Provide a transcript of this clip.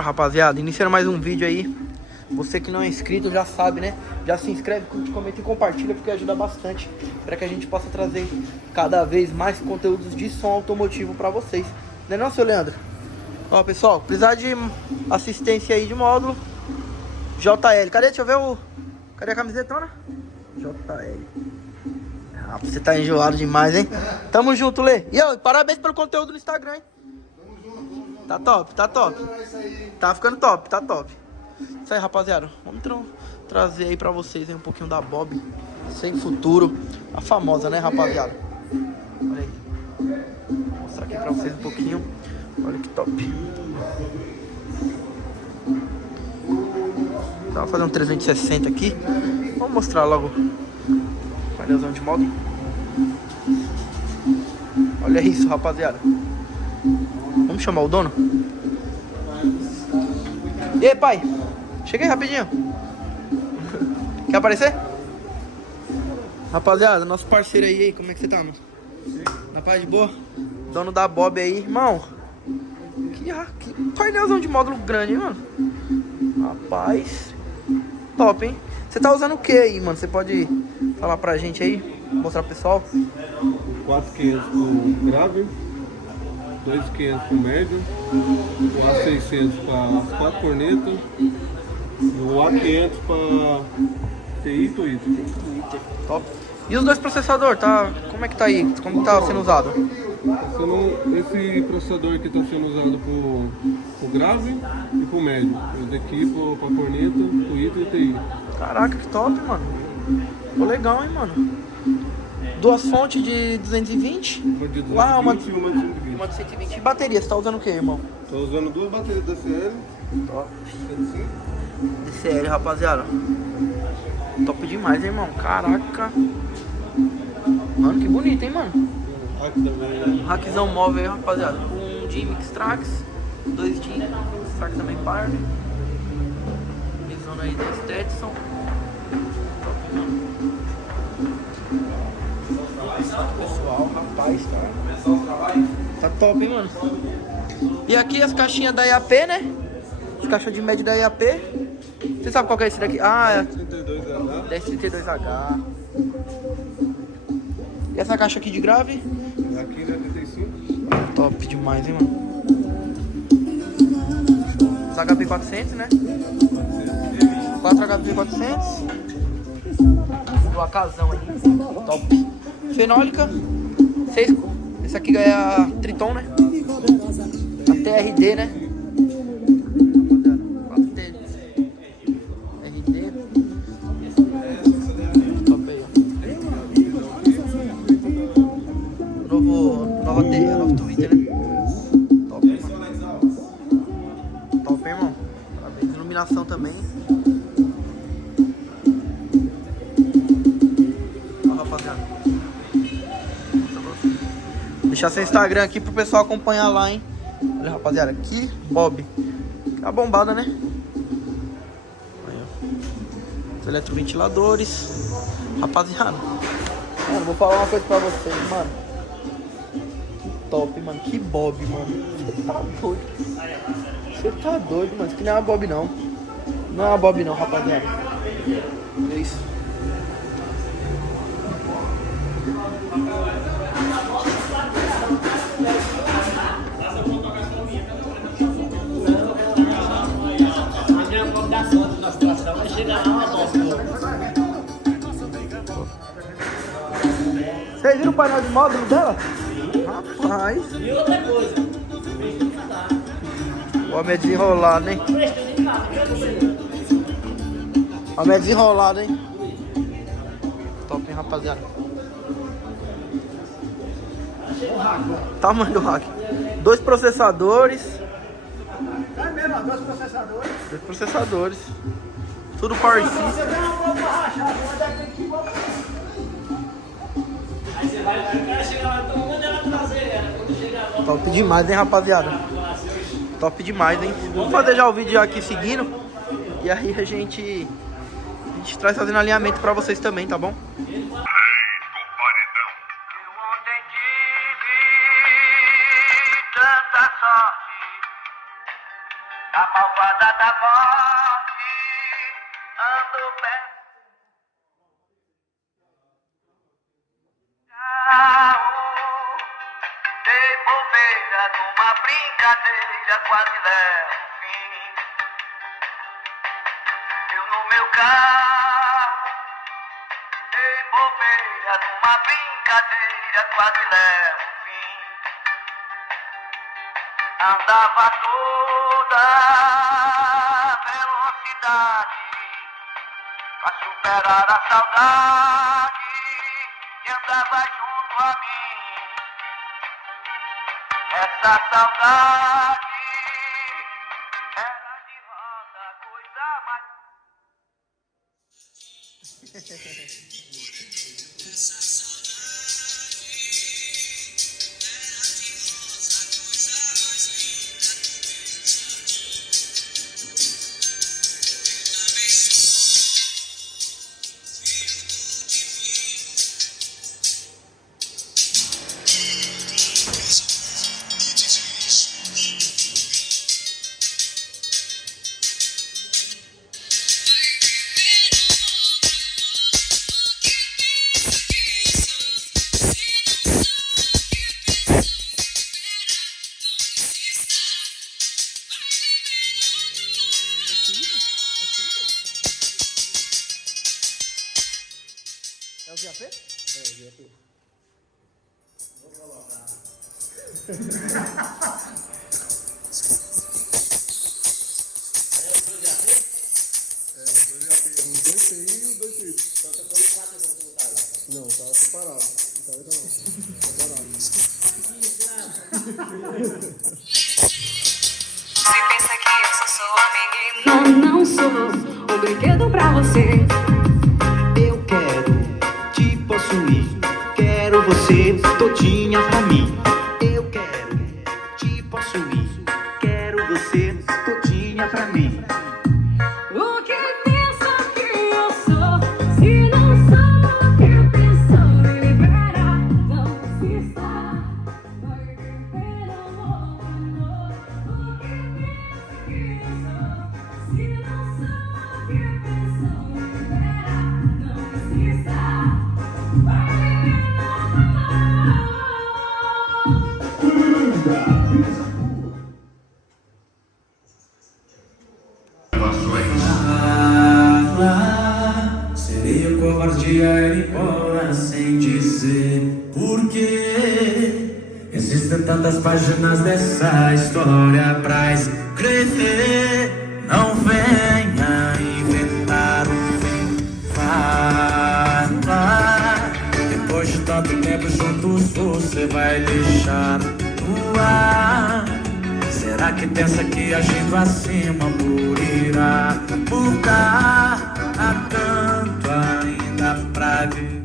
Bora, rapaziada, iniciando mais um vídeo aí. Você que não é inscrito já sabe, né? Já se inscreve, curte, comenta e compartilha, porque ajuda bastante para que a gente possa trazer cada vez mais conteúdos de som automotivo para vocês. Não é não, seu Leandro? Ó, pessoal, precisar de assistência aí de módulo JL. Cadê? Deixa eu ver o... Cadê a camisetona? JL. Ah, você tá enjoado demais, hein? Tamo junto, Lê. E ó, parabéns pelo conteúdo no Instagram, hein? Tá top, tá top. Tá ficando top, tá top. Isso aí, rapaziada. Vamos trazer aí pra vocês aí um pouquinho da Bob Sem Futuro. A famosa, né, rapaziada? Olha aí. Vou mostrar aqui pra vocês um pouquinho. Olha que top. Tá, vou fazer um 360 aqui. Vamos mostrar logo o painelzão de modo. Olha isso, rapaziada. Vamos chamar o dono? E aí, pai? Cheguei rapidinho. Quer aparecer? Rapaziada, nosso parceiro aí, como é que você tá, mano? Na paz de boa? Dono da Bob aí, irmão. Que painelzão de módulo grande, hein, mano? Rapaz. Top, hein? Você tá usando o que aí, mano? Você pode falar pra gente aí? Mostrar pro pessoal? 4500 pro grave, 2500 pro médio, o A600 para as 4 cornetas e o A500 para TI e Twitter. Top. E os dois processadores, tá? Como é que tá aí? Como tá sendo usado? Esse processador aqui está sendo usado pro grave e pro médio. Esse aqui para corneta, Twitter e TI. Caraca, que top, mano. Ficou legal, hein, mano. Duas fontes de 220. Uma de 220 Uau, uma e uma de 120. Uma de 120. E bateria, você tá usando o que, irmão? Estou usando duas baterias DCL. Top. 105. DCL, rapaziada. Top demais, hein, irmão. Caraca. Mano, que bonito, hein, mano. Hack também. Hackzão móvel aí, rapaziada. Um de Mixtrax, dois de Mixtrax também par. Visão aí da Stetson. Top, mano. Pessoal, rapaz, tá top, hein, mano. E aqui as caixinhas da IAP, né? As caixas de média da IAP. Você sabe qual que é esse daqui? Ah, é 1032H. E essa caixa aqui de grave? Aqui na 35. Top demais, hein, mano. Os HP400, né? 4 HP400. O AKzão aí. Top. Fenólica. 6. Esse aqui é a Triton, né? A TRD, né? 4T. RD. Top aí, ó. Novo Twitter, né? Top, hein, mano. Top, hein, irmão. Parabéns. Iluminação também. Ó, rapaziada. Deixar seu Instagram aqui pro pessoal acompanhar lá, hein? Olha, rapaziada, aqui, Bob. Tá bombada, né? Aí, ó. Os eletroventiladores. Rapaziada. Mano, vou falar uma coisa pra vocês, mano. Que top, mano. Que Bob, mano. Você tá doido. Você tá doido, mano. Isso aqui não é uma Bob, não. Não é uma Bob, não, rapaziada. É isso. Vocês viram o painel de módulo dela? Rapaz. E outra coisa, O homem é desenrolado, hein? O homem é desenrolado, hein? Top, hein, rapaziada? Tamanho do hack. 2 processadores. é mesmo, dois processadores. 2 processadores. Tudo Power System. Você tem uma boa pra rachar, uma daqui que vai. Aí você vai, o cara chega lá, todo mundo ela trazer ela. Quando chega lá, Top demais, hein, rapaziada? Top demais, hein? Vamos fazer já o vídeo já aqui seguindo. E aí a gente traz fazendo alinhamento pra vocês também, tá bom? A malvada roda da morte, ando bem. De bobeira numa brincadeira quase leva o fim. Eu no meu carro, de bobeira numa brincadeira quase leva o fim. Andava a toda velocidade pra superar a saudade que andava junto a mim. Essa saudade era de roda, coisa mais. É o GAP? É, GAP. Vou colocar. É, os dois GAP. Um 2TI e um 2TI. Então você põe 4 no caso. Não, tá separado. Não tá ainda não. Separado. Se pensa que eu só sou amiguinho, não sou um brinquedo pra você. Eu quero te possuir, quero você todinha pra mim. Eu quero te possuir, quero você todinha pra mim. O que pensa que eu sou? Se não sou o que eu penso, me libera, não insista. Vai viver amor. O que pensa que eu sou? Se não sou o que eu penso, me libera, não insista. Vai viver Seria covardia ir embora sem dizer porquê. Existem tantas páginas dessa história pra escrever. Não venha inventar o fim. Fala. Depois de tanto tempo juntos você vai deixar no ar. Será que pensa que agindo assim uma amor irá mudar? Há tanto ainda pra viver.